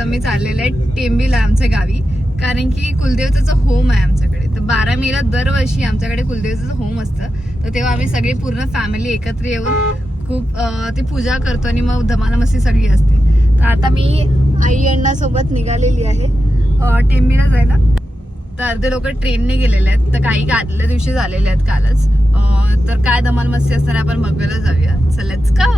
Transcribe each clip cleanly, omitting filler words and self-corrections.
आम्ही चाललेलं आहे टेंबीला आमच्या गावी, कारण की कुलदेवताचं होम आहे आमच्याकडे. तर 12 मेला दरवर्षी आमच्याकडे कुलदेवताचं होम असतं. तर तेव्हा आम्ही सगळी पूर्ण फॅमिली एकत्र येऊन खूप ती पूजा करतो आणि मग धमाल मस्ती सगळी असते. तर आता मी आई अण्णा सोबत निघालेली आहे टेंबीला जायला. तर अर्धे लोक ट्रेनने गेलेले आहेत, तर काही आदल्या दिवशी झालेले आहेत कालच. तर काय धमाल मस्ती असताना आपण बघायला जाऊया. So let's go.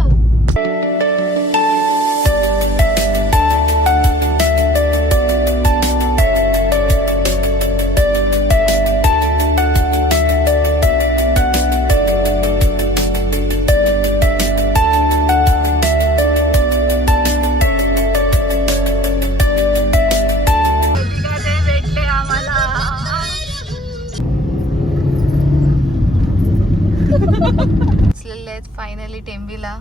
फायनली टेंबीला.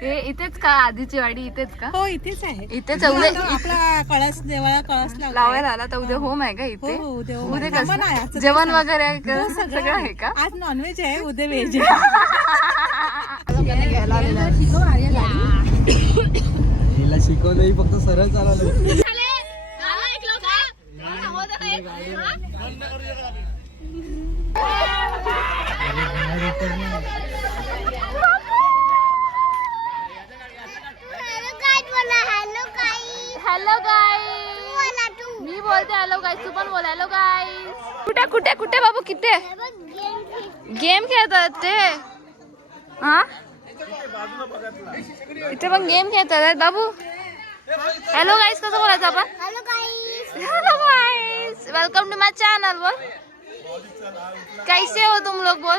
हे इथेच का आधीची वाडी इथेच का? हो इथेच आहे. इथेच उद्या आपला कळस देवाला कळस लावायला आला. तर उद्या होम आहे का इथे? उद्या कसं जेवण वगैरे आहे का? सगळं आहे का? आज नॉनव्हेज आहे, उद्या व्हेज हिला शिकवलंही फक्त सरळ चालवलं. हॅलो गाईस, मी बोलते हॅलो गाईस, तू पण बोल हॅलो गाईस. कुठे कुठे कुठे बाबू किती गेम खेळतात ते? हा इथे पण गेम खेळतात बाबू. हॅलो गाईस कसं बोलायचं आपण? Hello guys, hello guys, welcome to my channel. बोल कैसे हो तुम लोग? बोल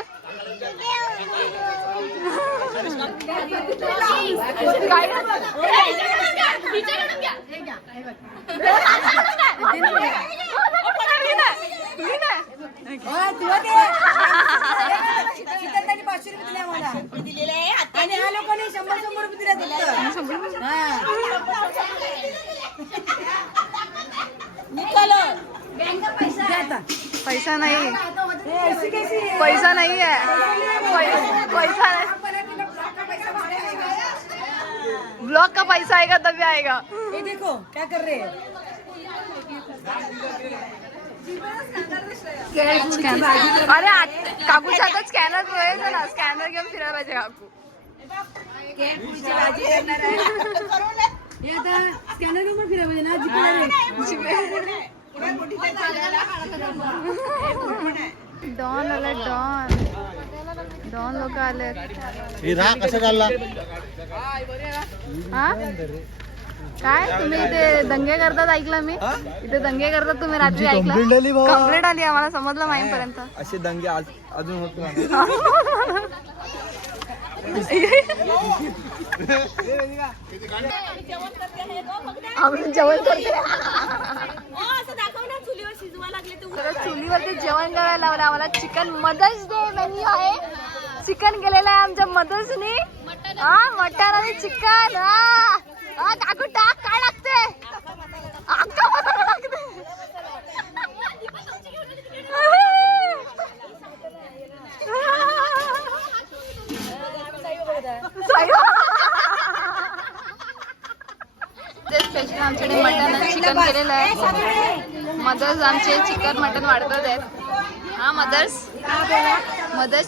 पैसा नाही, पैसा नहीं है, पैसा नहीं. ब्लॉग का पैसा आएगा तभी आएगा. ये देखो क्या कर रहे हैं. अरे काकूच्या हातात स्कॅनर ठेवायचं ना, स्कॅनर घेऊन फिरायला पाहिजे काकू. स्कॅनर घेऊन फिरायला पाहिजे ना. डॉन आला, डॉन लोक आले. कसं चालला? हा काय तुम्ही इथे दंगे करतात ऐकलं मी. इथे दंगे करतात तुम्ही रात्री ऐकलं? कंप्लेंट आली आम्हाला, समजलं माहीपर्यंत. असे दंगे अजून होत आम्ही जेवण करते. चुलीवरती जेवण करायला लावलं आम्हाला. चिकन मदर्स डे मेन्यू आहे. चिकन केलेलं आहे आमच्या मदर्सनी. हा मटन आणि चिकन. हा काकू टाक, काय लागते? अक्का मसाला लागते. स्पेशल आमच्याकडे मटन आणि चिकन केलेलं आहे. मदर्स आमचे चिकन मटन वाढतात आहेत. हा मदर्स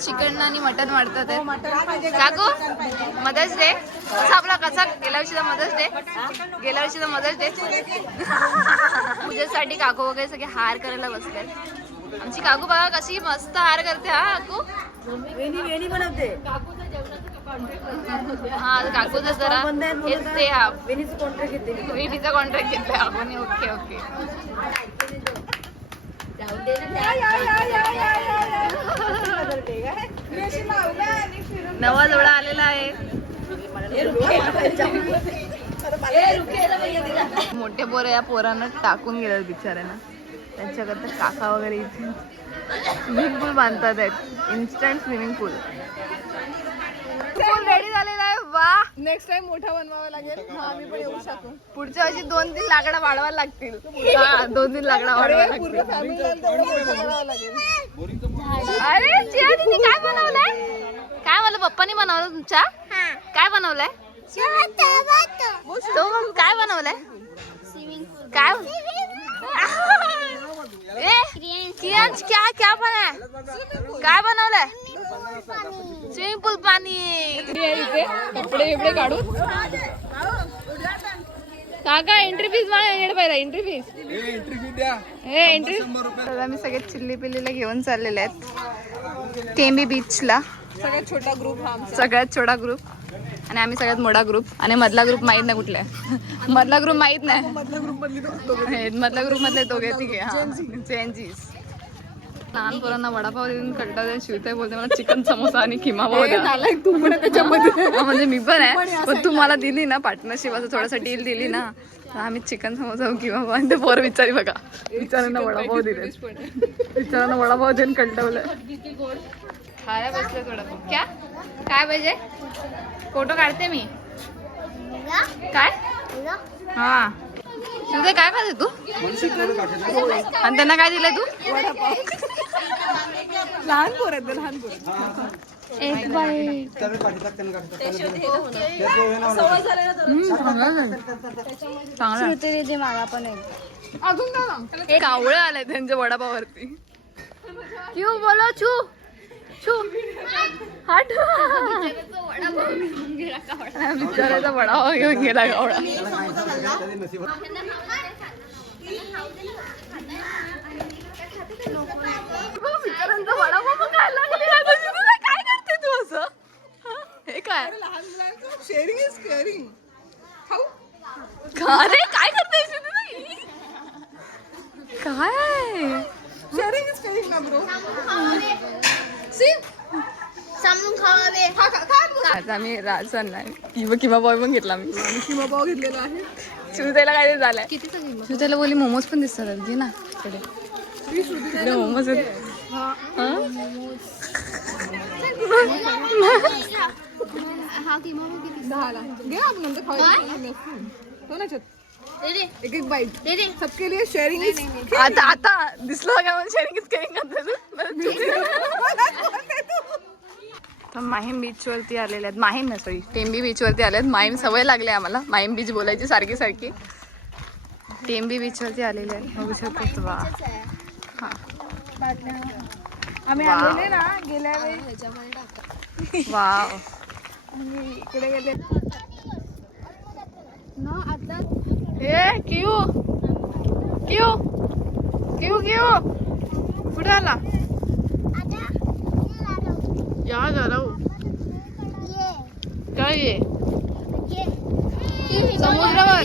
चिकन आणि मटन वाढतात आहेत. काकू मदर्स डे कसा आपला कसा गेल्या वर्षीचा मदर्स डे पूजेसाठी काकू वगैरे सगळे हार करायला बसले. आमची काकू बघा कशी मस्त हार करते. हा काकू वेणी बनवते. हा काकूचं जरा हेच ते हा वेणीचं कॉन्ट्रॅक्ट घेते. वेणीचा कॉन्ट्रॅक्ट घेतलाय आपण. Okay okay. नवा जोडा आलेला आहे. मोठे पोरं या पोरांना टाकून गेले बिचाऱ्यांना. त्यांच्याकरता काका वगैरे इथे स्विमिंग पूल बांधतात आहेत. इन्स्टंट स्विमिंग पूल. रेडी झालेला आहे. वा, नेक्स्ट टाइम मोठा बनवावा लागेल. हा आम्ही पण येऊ शकू. पुढच्या वर्षी 2-3 लाकडं वाढवायला लागतील. 2-3 लाकडं वाढवायला पूर्ण लागतील. फॅमिलीला तेवढं मोठं करावं लागेल. अरे जिया दीदी काय बनवलंय? काय मला पप्पानी बनवलं तुमच्या? काय बनवलंय? तो मग काय बनवलंय? काय कियांश क्या क्या बनाय? काय बनवलंय? स्विमिंग पूल पाणी. इथे कपडे बिपडे काढून काका एंट्री फीस मला पहिला एंट्री फीस एंट्री. तर आम्ही सगळे चिल्ली पिल्लीला घेऊन चाललेले आहेत टेंबी बीचला. सगळ्यात छोटा ग्रुप हा आमचा. सगळ्यात छोटा ग्रुप आणि आम्ही सगळ्यात मोठा ग्रुप. आणि मधला ग्रुप माहित नाही कुठला आहे. मधला ग्रुप माहित नाही. मधला ग्रुप मधली मधल्या ग्रुप मधले दोघे तिघे चेंजीस. लहान पोरांना वडापाव देऊन कंटाळून शिवताय बोलते मला चिकन समोसा आणि किमा पाव द्या. तू पण त्याच्यामध्ये. म्हणजे मी पण आहे पण तू मला दिली ना पार्टनरशिप असं थोडंसं डील दिली ना तर आम्ही चिकन समोसा किंवा पाव ते पोर विचारी बघा विचारांना वडापाव दिले विचारांना वडापाव देऊन कंटाळलं. खायला बसलं वडापाव क्या काय पाहिजे फोटो काढते मी काय हा तुझे काय खाते तू आणि त्यांना काय दिलंय तू लहान पोर आहेत लहान पोर. एक बाईट चांगला मला पण अजून काय कावळं आलंय त्यांच्या वडापावरती. क्यू बोलो छू छू हट बिचाराचा वडापाव घेऊन गेला कावळा. बिचारांचा वडापाव खायला काय करते तू असं हे काय लहान मुलांचं शेअरिंग इज केअरिंग. खाऊ अरे काय करते काय शेअरिंग इज केअरिंग ना ब्रो. आता आम्ही राजन नाही किंवा बॉय पण घेतला मी किंवा पाव घेतलेला आहे. श्रुतीला काय ते झालंय श्रुतीला बोली मोमोज पण दिसतात घे ना तिकडे मोमोज आहेत. दहाला घे आपण नंतर खाऊ. एक एक बाईट सबके लिए शेअरिंग इज. आता दिसलं का म्हणून शेअरिंग तर माहीम बीच वरती आलेले आहेत. माहीम ना सॉरी टेंबी बीच वरती आले आहेत. माहीम सवय लागली आम्हाला माहीम बीच बोलायची सारखी सारखी. टेंबी बीच वरती आलेले आहेत बघू शकतो. वा हा आम्ही आलेले ना गेल्या वेळी वाव इकडे गेले ना. आता ए क्यू क्यू क्यू क्यू कुठे आला या जरा काय ये समुद्रावर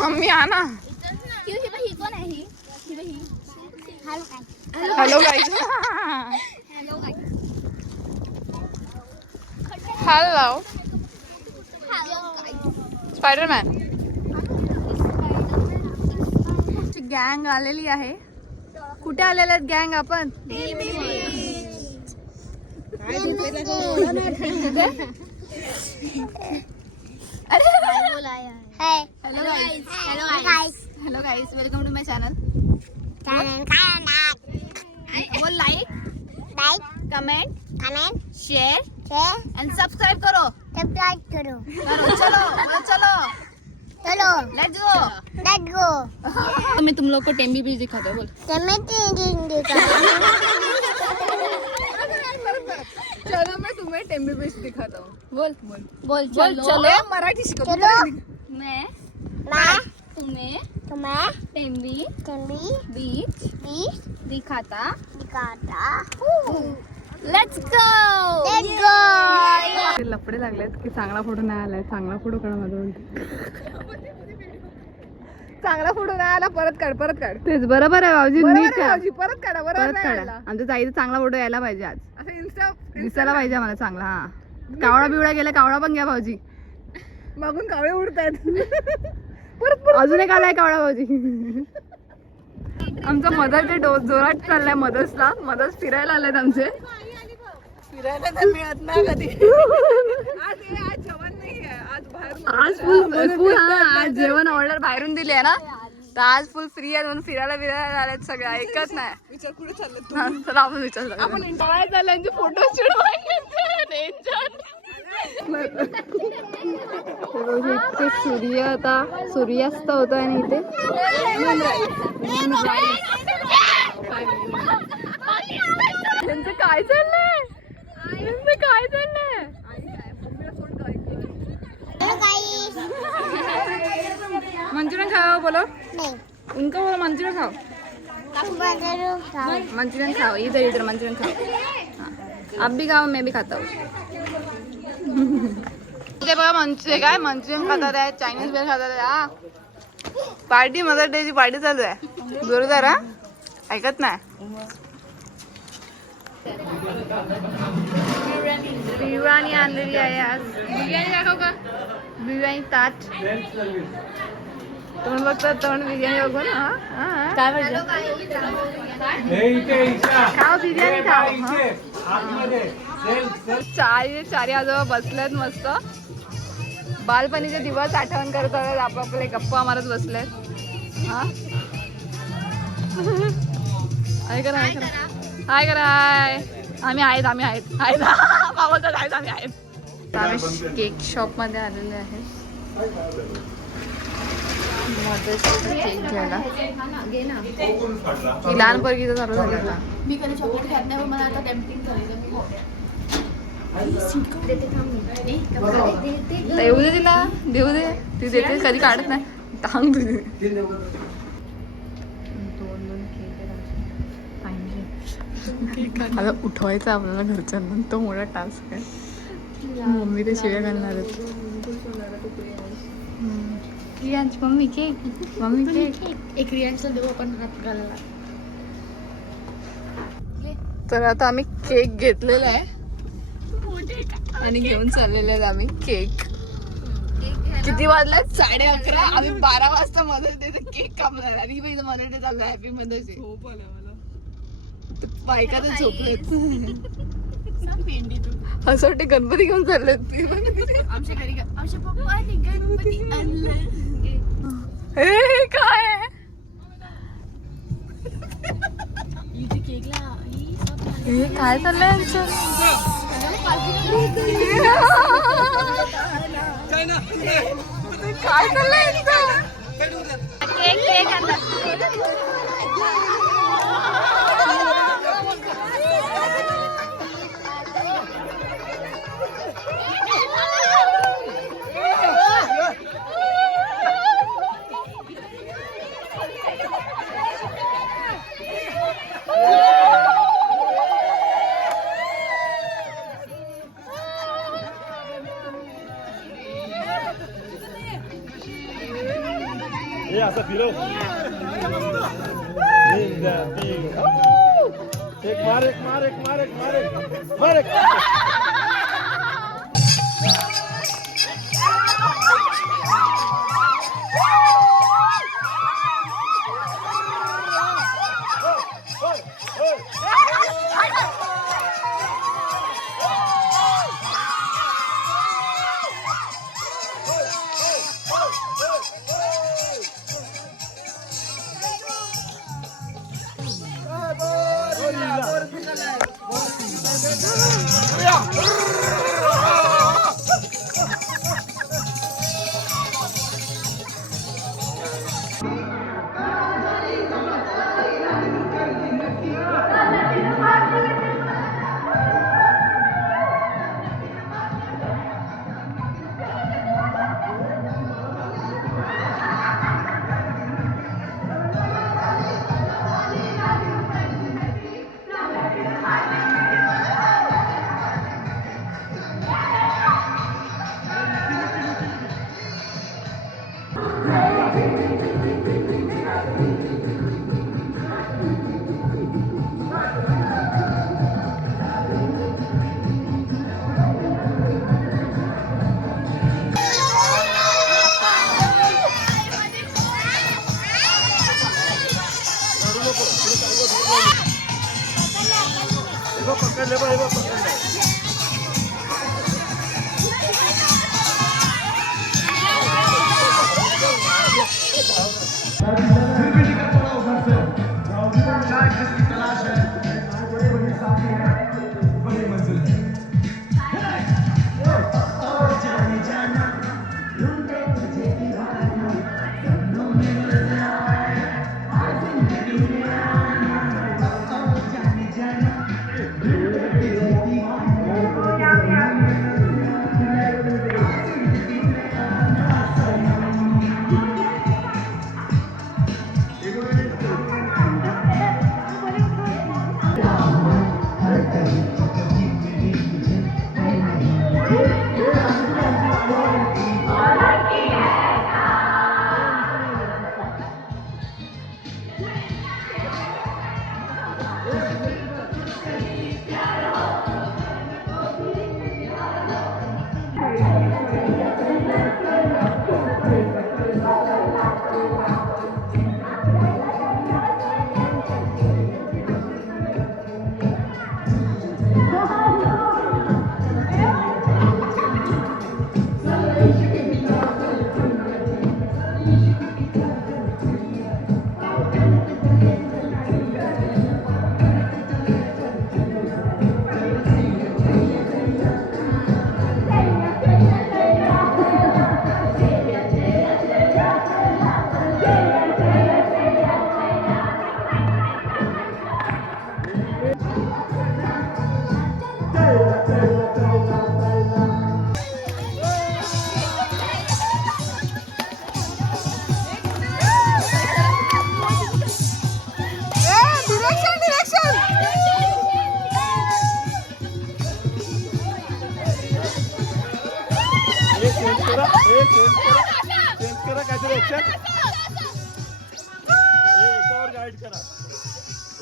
मम्मी आना. हॅलो गाईज हॅलो स्पायडरमॅन गँग आलेली आहे. कुठे आलेले आहेत गँग आपण hello guys welcome to my channel. बोल like comment share and subscribe करो. चलो लेट्स गो. मैं तुम लोग को टेम्बी बीच दिखाता हूँ. बोल चलो मैं तुम्हें टेम्बी बीच दिखाता हूँ. बोल चलो मराठी शिकव. मैं तुम्हें टेम्बी बीच दिखाता लेट्स गो. लफडे लागलेत की चांगला फोटो नाही आलाय. चांगला फोटो काढा माझा चांगला फोटो नाही आला परत काढ तेच बरोबर आहे भाऊजी. नीट आहे. परत काढा परत काढा. आमच्या ताईचा चांगला फोटो यायला पाहिजे आज. असं इन्स्टा दिसायला पाहिजे आम्हाला चांगला. हा कावळा बिवळा गेला कावळा पण घ्या भाऊजी. मागून कावळे उडतायत. अजून एक आलाय कावळा भाऊजी. आमचा मदर ते जोरात चाललाय मदत फिरायला आलेत आमचे. फिरायला तर मिळत ना कधी. आज जेवण ऑर्डर बाहेरून दिली आहे ना, तर आज फुल फ्री आहे म्हणून फिरायला आलेत सगळे. ऐकत नाही. विचार कुठे चालले चला आपण विचार आपण काय झालं फोटो इथे सूर्य आता सूर्यास्त होत आणि इथे त्यांचं काय चाललंय मंचुरियन खाओ बोलो. उनका बोलो मंचुरियन खाओ. मंचुरियन खाओ. इधर मंचुरियन खाओ. हाँ. आप भी खाओ मैं भी खाता हूँ. ते बघा मंचुरियन खातात आहे, चायनीज बेल खातात आहे. हा पार्टी मदर डे ची पार्टी चालू आहे. जोरदार. हा ऐकत नाही. बिर्याणी आणलेली आहे आज. बिर्याणी दाखव का. बिर्याणी ताट तोंड बघतात. तोंड बिर्याणी बघून. काय पाहिजे खाओ बिर्याणी खाओ. चारी आजोबा बसलेत मस्त. बालपणीचे दिवस आठवण करत आहेत. आपापले गप्पा मारत बसलेत. हा हाय करा हाय करा. आम्ही आहेत बाबाचाच आहेत. आम्ही केक शॉप मध्ये आलेले आहे. केक घ्यायला ही लहान पोरगीचं चालू झालं आता. मी कधी चॉकलेट खात नाही, मला आता टेम्पटिंग झालं. येऊ दे तिला. देऊ दे. ती देते कधी काढत नाही. टांग तुझी. आता उठवायचं आपल्याला घरच्यांना, तो मोठा टास्क आहे. मम्मी ते शिव्या घालणार आहेत. मम्मी केक एक रियांशला देऊ आपण हात घालायला. तर आता आम्ही केक घेतलेला आहे आणि घेऊन चाललेले आहेत आम्ही केक. किती वाजले 11:30. आम्ही 12 वाजता मदर्स डे केक कापणार. आणि मदर्स डे चालू. Happy Mother's Day. बायका तर झोपलेत. असं वाटते गणपती घेऊन चाललेत. आमच्या घरी आमच्या पप्पाने गणपती आणलं. हे काय केकला हे काय चाललंय यांचं. काय चाललंय यांचं. केक असं फिरव. एक मार. पकडले बघ, हे बघ पकडले.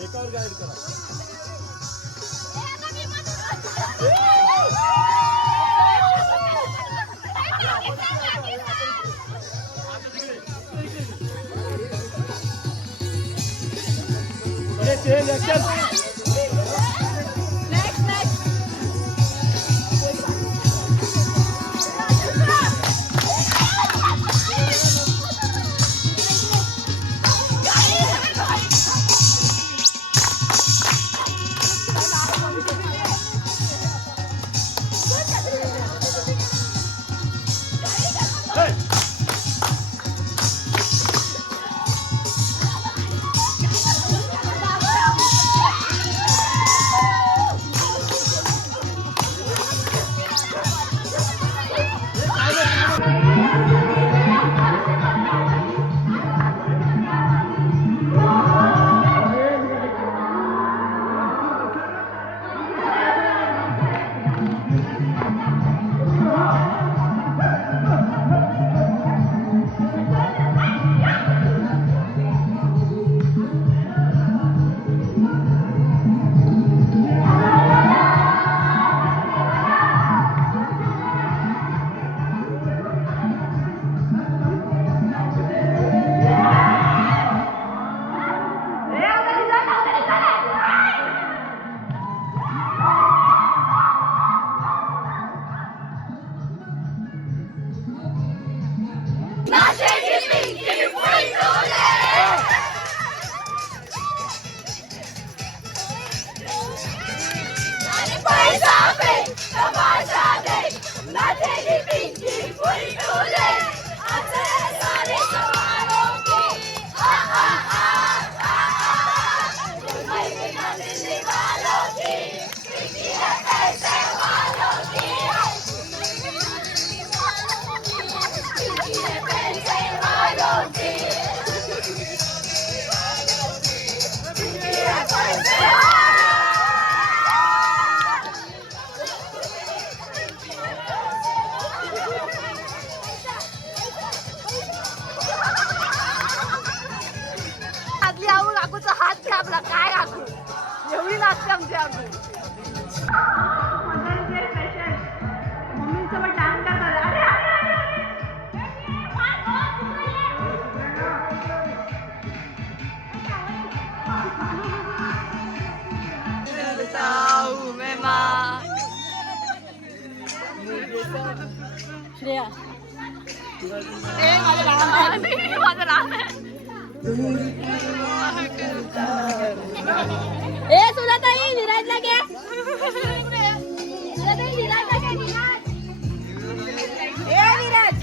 एकावर गाईड करा. Tahu श्रेया माझं लहान आहे. ए तुला ताई विराजला घ्या तुला ताई विराजला घ्या विराज ए विराज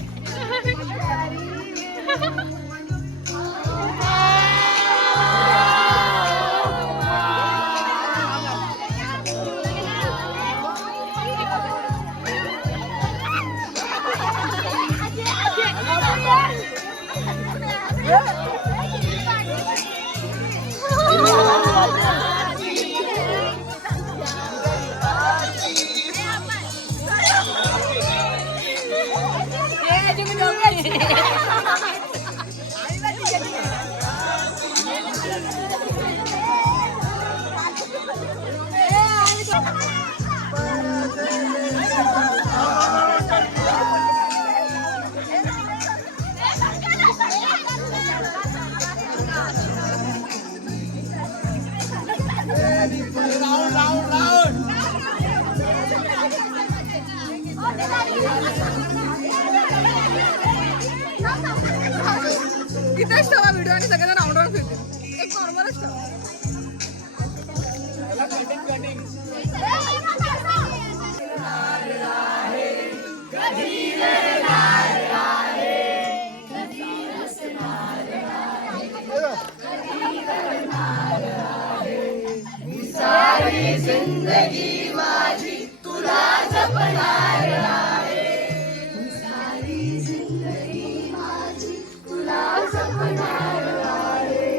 इथेच ठेवा व्हिडिओ आणि सगळ्यांना राऊंड राऊंड फिरतील. एक नॉर्मलच ठेवा. जिंदगी माझी तुला जपणार आहे. सारी जिंदगी माझी तुला जपणार आहे.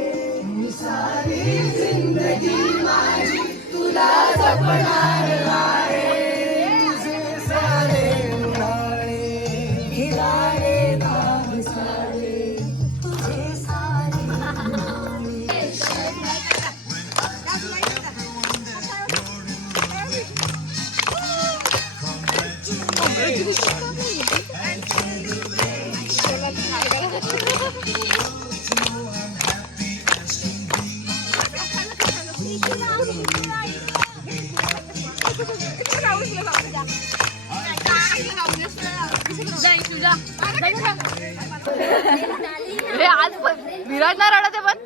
सारी जिंदगी माझी तुला जपणार आहे. तुझे सारे उन्हाळे हिराळे भावसाळे तुझे सारे आज विराट ना रडत आहे पण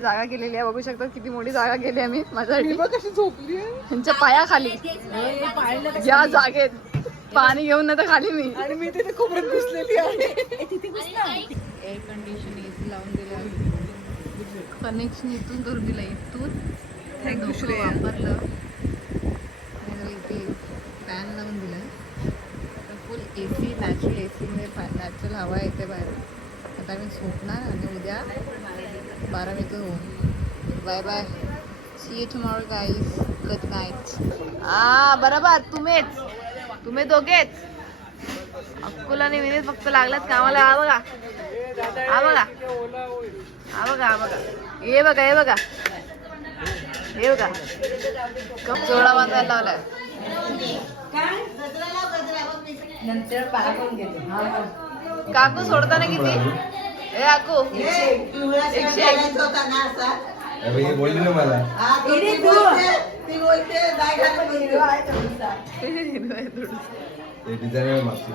जागा केलेली आहे. बघू शकतात किती मोठी जागा केली आम्ही माझ्यासाठी. कशी झोपली त्यांच्या पायाखाली या जागेत पाणी घेऊन नाही तर खाली मी आणि मी तिथे खूप घुसलेली आहे. एअर कंडिशन एसी लावून दिलं. कनेक्शन इथून करून दिलं. इथून थँक्यू वापरलं. इथे फॅन लावून दिला. फुल एसी नॅचरल एसीमुळे नॅचरल हवा येते बाहेर. आता मी झोपणार आणि उद्या 12 वाजता हो. Bye bye. See you tomorrow guys. Good night. बरोबर तुम्ही दोघेच अक्कुल आणि विनीत फक्त लागलात कामाला. हा बघा हा बघा हा बघा हा बघा हे बघा हे बघा हे बघा कप जोडा बांधायला लावलाय. काकू सोडताना किती? ए काकू 101. बोलली ना मला डिझायनर मागची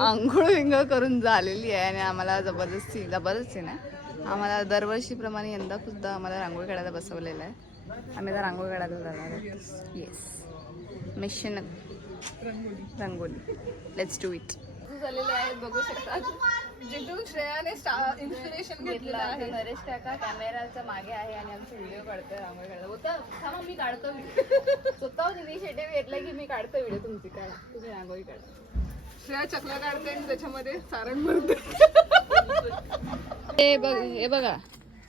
आंघोळ विंघोळ करून झालेली आहे आणि आम्हाला जबरदस्ती ना आम्हाला दरवर्षीप्रमाणे यंदा सुद्धा आम्हाला रांगोळी काढायला बसवलेलं आहे. आम्ही आता रांगोळी काढायला जाणार आहोत. Yes mission rangoli let's do it झालेले आहेत बघू शकतात. जिथून श्रेयाने इन्स्पिरेशन घेतलं आहे. नरेश काका कॅमेराच्या मागे आहे आणि आमचे व्हिडिओ काढतोय रांगोळी काढतो. होता थांबा मी काढतो व्हिडिओ. स्वतःहून इनिशिएटिव्ह घेतला की मी काढतो व्हिडिओ तुमची काढा तुम्ही रांगोळी काढा. श्रेया चकला काढते आणि त्याच्यामध्ये सारण भरते. हे बघा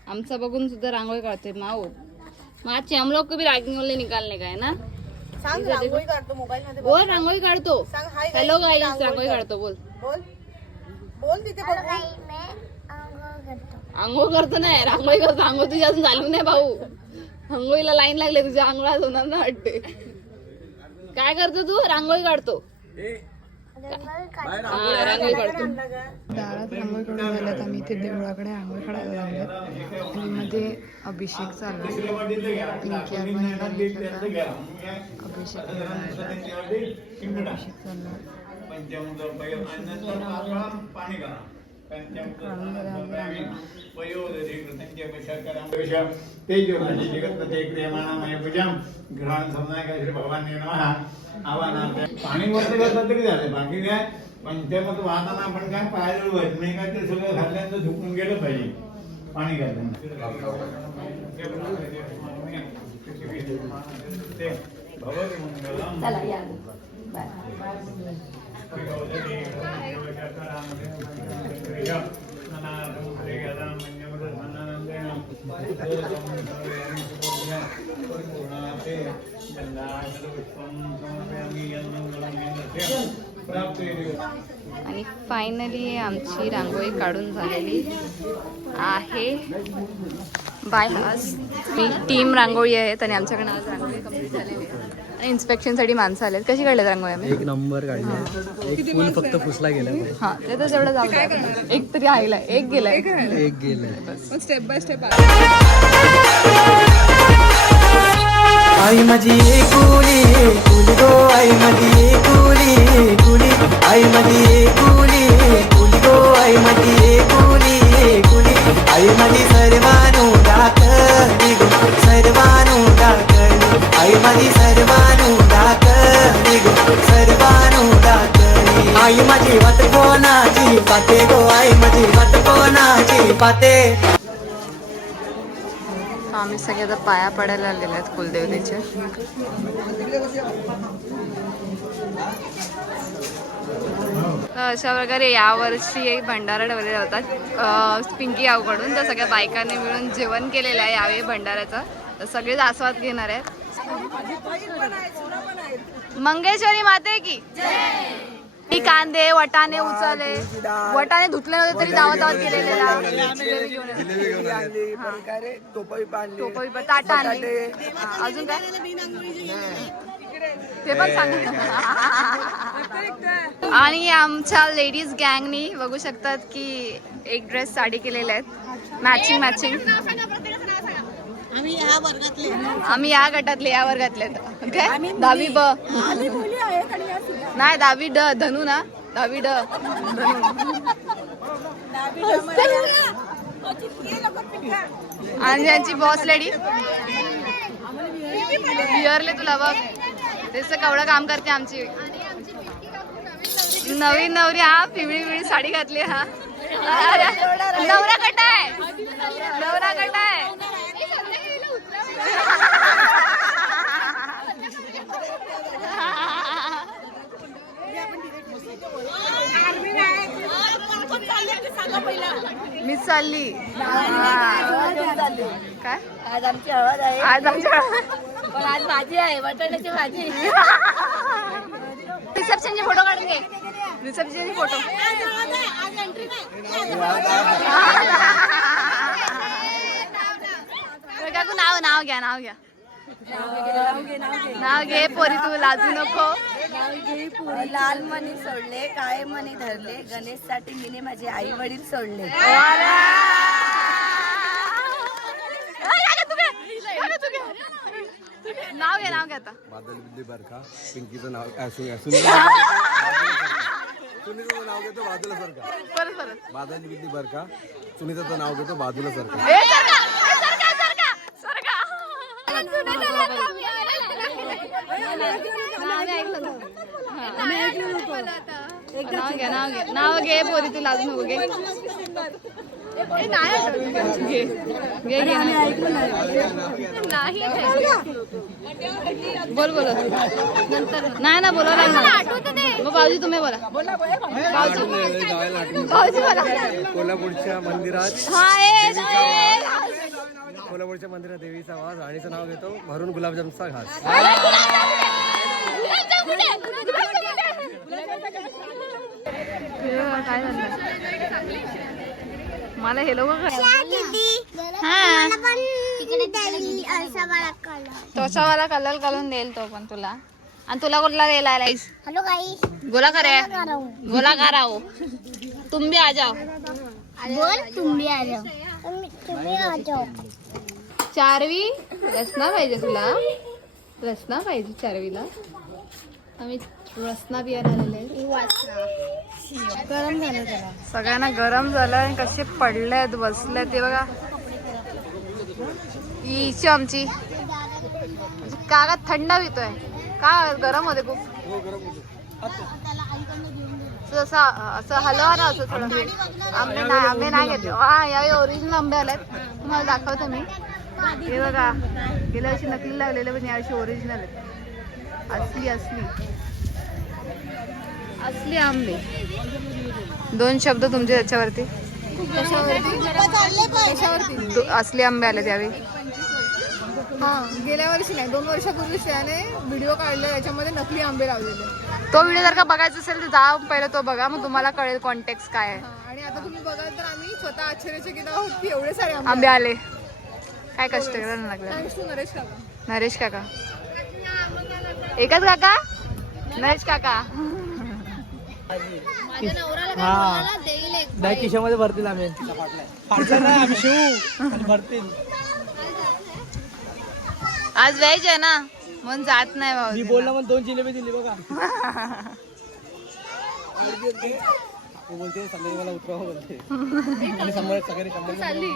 आमचा बघून सुद्धा रांगोळी काढते माऊ माझे हम लोग को भी रांगोली निकालने का है ना. सांग रांगोळी काढतो मोबाईल मध्ये बोल रांगोळी काढतो. सांग हाय हॅलो गाईज रांगोळी काढतो बोल बोल बोल तिथे बघू. आंघोळ करतो नाही रांगोळी करतो. आंघोळ तुझ्या अजून चालू नाही भाऊ. आंघोळीला लाईन लागले तुझ्या आंघोळा होणार ना वाटते. काय करतो तू रांगोळी काढतो. रांगोळी काढतो. दारात रांगोळी काढून झाल्यात आम्ही इथे देवळाकडे रांगोळी काढायला लागल्यात आणि मध्ये अभिषेक चालू आहे. पिंकी आपण येणार अभिषेक चालू पाणी वरती घातलं तरी झालं बाकी काय पंचमत वाहताना आपण काय पायाजवळ व्हायचं नाही काय ते सगळं घातल्यानंतर झुकून गेलं पाहिजे पाणी घालताना. आणि फायनली आमची रांगोळी काढून झालेली आहे बाय हास. मी टीम रांगोळी आहेत आणि आमच्याकडे आज रांगोळी कंप्लीट झालेली आहे आणि इन्स्पेक्शनसाठी माणसं आलेत. कशी काढल्यात रांगोळी आम्ही. एक नंबर काढला. एक फुल फक्त पुसला गेला. हा ते तर तेवढं जाऊ द्या. एक तरी राहिलाय एक गेलाय एक गेलाय. स्टेप बाय स्टेप आई माझी कुली कुली गो आई माझी कुली कुली आई माझी कुली कुली गो आई माझी कुली कुली आई माझी सर्वानु दाखली गो सर्वानु दाखली आई माझी सर्वानु दाखली गो सर्वानु दाखली आई माझी वाट कोणाची पाते गो आई माझी वाट कोणाची पाते. आम्ही सगळे आता पाया पडायला आलेले आहेत कुलदेवतेचे. अशा प्रकारे यावर्षी एक भंडारा ठेवलेला होता पिंकी गावकडून. तर सगळ्या बायकांनी मिळून जेवण केलेलं आहे यावेळी भंडाऱ्याचा. तर सगळेच आस्वाद घेणार आहेत. मंगेश्वरी माते की ही कांदे वटाणे उचलले. वटाणे धुतले नव्हते तरी दावत केलेला. टोपी ताटा आणली. अजून काय ते पण सांग. आणि आमच्या लेडीज गँगनी बघू शकतात की एक ड्रेस साडी केलेले आहेत मॅचिंग मॅचिंग. आम्ही या गटातले या वर्गातले काय 10वी ब नाही 10वी ड धनू ना 10वी ड आणि यांची बॉस लेडी बिअरले तुला बघ तेच केवढं काम करते आमची नवीन नवरी. हा पिवळी पिवळी साडी घातली. हा नवरा कटा आहे नवरा कटा आहे. मी चालली काय आज आमची हळद आहे. आज आमच्या पण आज भाजी आहे बटाट्याची भाजी. रिसेप्शनचे फोटो काढून घे. रिसेप्शनचे फोटो काकू नाव घ्या नाव घ्या. नाव घे पोरी, तू लाजू नको. लाल मणी सोडले, काळे मणी धरले, गणेशसाठी मीने माझे आई वडील सोडले. नाव घे आता. बादल बिद्दी बरका, पिंकीचं नाव सुनीचं नाव घेतो बाजूला सरका. परत बादल बिद्दी बरका, सुनीताचं नाव घेतो बाजूला सरका. नाव घे पोरी, तू लाजू नको. घे बोल नंतर नाही ना बोलावं लागणार. मग भाऊजी तुम्ही बोला. भाऊजी बोला. कोल्हापूरच्या मंदिरात देवीचा आवाज. राणीचं नाव घेतो भरून गुलाबजामचा घास. काय झालं मला हे लोक तोशावाला कलर घालून देईल तो पण तुला. आणि तुला कुठला द्यायला हेलो गाइस, गोला करे गोला करा हो. तुम भी आ जाओ. बोल तुम भी आ जाओ. तुम भी आ जाओ. चारवी रसना पाहिजे तुला. रसना पाहिजे चारवीला. आम्ही रसना बियार आलेले. गरम झालं त्याला. सगळ्यांना गरम झालंय. कसे पडलेत बसले ते बघा. हीची आमची काका थंड पितोय का गरम होते खूप. असं हलवा ना असं थोडं. आंबे नाही घेतले. हा यावेळी ओरिजिनल आंबे आलेत. तुम्हाला दाखवतो मी. हे बघा गेल्या वर्षी नकली लावलेले पण यावर्षी ओरिजिनल आहेत. असली आंबे. 2 शब्द तुमचे त्याच्यावरती. असली आंबे आले त्यावेळी. हा गेल्या वर्षी नाही 2 वर्षापूर्वी त्याने व्हिडिओ काढले त्याच्यामध्ये नकली आंबे लावलेले. तो व्हिडिओ जर का बघायचा असेल तर जा पहिला तो बघा. मग तुम्हाला कळेल कॉन्टेक्स्ट काय आहे. आणि आता तुम्ही बघाल तर आम्ही स्वतः आश्चर्यचकित आहोत की एवढे सारे आंबे आले. काय कष्ट करायला लागलं. थँक्स टू नरेश काका. नरेश काका. एकच काका नरेश काका. बॅग खिशामध्ये भरतील आम्ही. भरतील. आज व्हेज आहे ना म्हणून जात नाही भाऊ. बोलला मग 2 जिलेबी दिली बघा. बोलते संध्याकाळी मला उतरावं बोलते. आणि सगळ्यांनी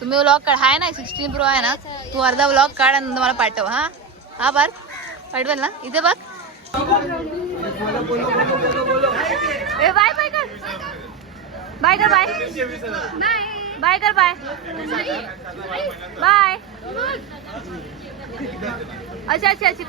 तुम्ही व्लॉग काढ. हाय ना 16 Pro आहे ना. तू अर्धा व्लॉग काढ आणि मला पाठव. हा बार पाठवेल ना. इथे बघ. बाय बाय कर. बाय कर. बाय बाय कर. Bye bye. अच्छा कशाची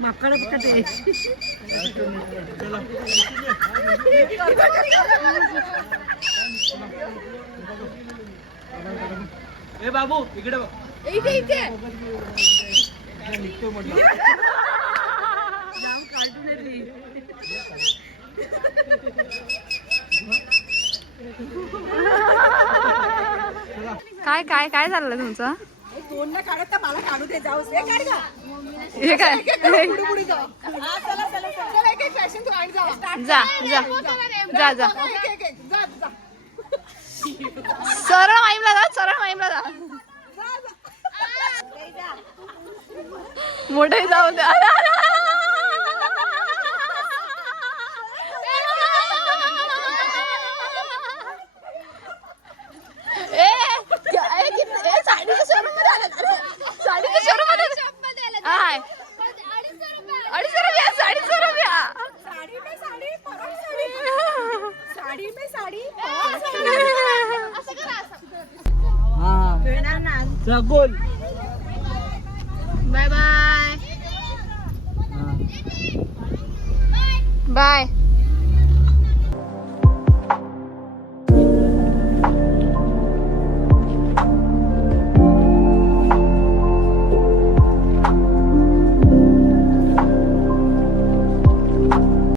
माकड कटे. ए बाबू इकडे बघ. इथे काय झालं तुमचं. तोंड काढत तर मला काढू दे. जाऊ दे. काढ का. हे काय पुढे जाऊ. चला एक फॅशन तू आणि जा सरळ माईमला जा. मोठे जाऊ द्या. साडीच्या शोरूम मध्ये हाय 250 रुपया. 250 रुपया. साडी में साडी. बोल. Bye bye. बाय.